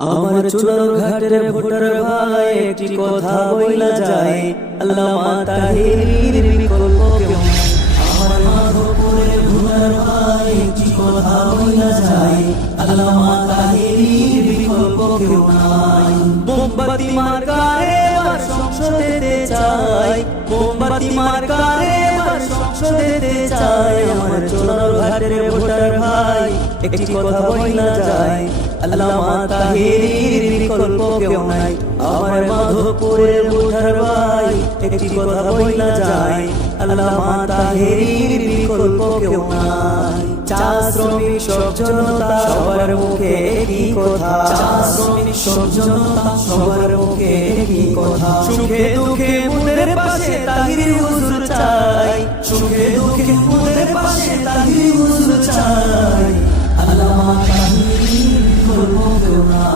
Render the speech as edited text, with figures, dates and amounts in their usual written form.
আমার চুলার ঘাটের ভোটার ভাই একটি কথা বইলা যায়, আল্লামা তাহেরের বিকল্প কেউ নাই। আমার মাধবপুরের ভোটার ভাই একটি কথা বইলা যায়, আল্লামা তাহেরের বিকল্প কেউ নাই। মোমবাতি মার্কারে এবার সংসদেতে চাই, মোমবাতি মার্কারে এবার সংসদেতে চাই। আমার চুলার ঘাটের ভোটার ভাই একটি কথা বইলা যায়, আল্লামা তাহেরের বিকল্প কেউ নাই। আমার মাধবপুরের ভোটার ভাই একটি কথা বইলা যায়, আল্লামা তাহেরের বিকল্প কেউ নাই। চা শ্রমিক সব জনতা সবার মুখে একই কথা, চা শ্রমিক সব জনতা সবার মুখে একই কথা। সুখে দুঃখে মুদের পাশে তাহির হুজুর চাই, সুখে দুঃখে মুদের পাশে তাহির হুজুর চাই। আল্লামা তাহেরের বিকল্প কেউ নাই।